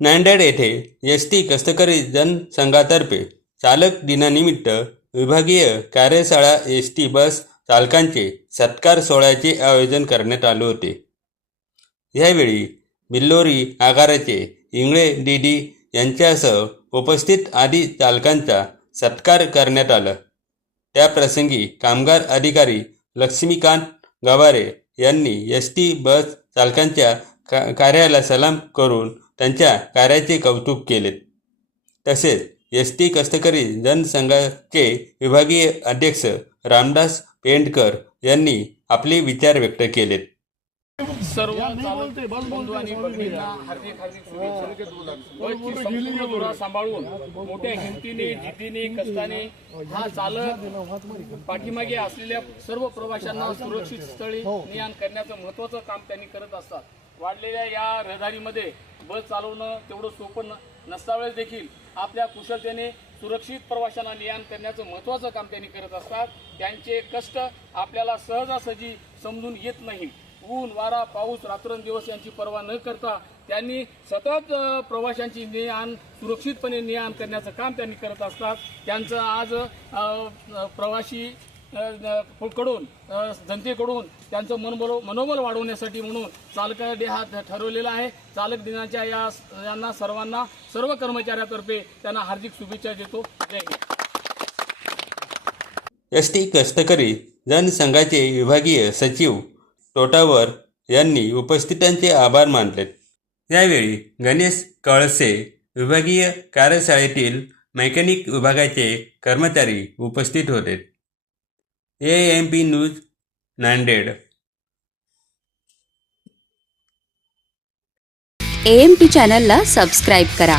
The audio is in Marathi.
नांदेड येथे एस टी कष्टकरी जनसंघातर्फे चालक दिनानिमित्त विभागीय कार्यशाळा एस टी बस चालकांचे सत्कार सोहळ्याचे आयोजन करण्यात आले होते. यावेळी बिल्लोरी आगाराचे इंगळे डी डी यांच्यासह उपस्थित आदी चालकांचा सत्कार करण्यात आला. त्याप्रसंगी कामगार अधिकारी लक्ष्मीकांत गवारे यांनी एस टी बस चालकांच्या का कार्याला सलाम करून त्यांच्या कार्याचे कौतुक केले. तसेच एस टी कष्टकरी जनसंघाचे विभागीय अध्यक्ष रामदास पेंडकर यांनी आपले विचार व्यक्त केलेत सर्व चालक बंधू आणि भगिनींना हार्दिक हार्दिक शुभेच्छा बसची संपूर्ण धुरा सांभाळून मोठ्या हिमतीने जिद्दीने कष्टाने हा चालक पाठीमागे असलेल्या सर्व प्रवाशांना सुरक्षित स्थळी ने आण करण्याचं महत्वाचं काम त्यांनी करत असतात. वाढलेल्या या रहदारीमध्ये बस चालवणं तेवढं सोपं न- नसतावेळेस देखील. आपल्या कुशलतेने सुरक्षित प्रवाशांना नियान करण्याचं महत्वाचं काम त्यांनी करत असतात. त्यांचे कष्ट आपल्याला सहजासहजी समजून येत नाही. ऊन वारा पाऊस रात्रंदिवस यांची पर्वा न करता त्यांनी सतत प्रवाशांची ने आण सुरक्षितपणे ने आण करण्याचं काम त्यांनी करत असतात. त्यांचं आज प्रवासी कडून जनतेकडून त्यांचं मनोबल मनोबल वाढवण्यासाठी म्हणून चालका डे हा ठरवलेला आहे. चालक दिनाच्या या यांना सर्वांना सर्व कर्मचाऱ्यातर्फे त्यांना हार्दिक शुभेच्छा देतो. जय हिंद. एस टी कष्टकरी जनसंघाचे विभागीय सचिव टोटावर यांनी उपस्थितांचे आभार मानले. यावेळी गणेश कळसे विभागीय कार्यशाळेतील मेकॅनिक विभागाचे कर्मचारी उपस्थित होते. A M P news Nanded AMP M P चॅनलला सबस्क्राईब करा.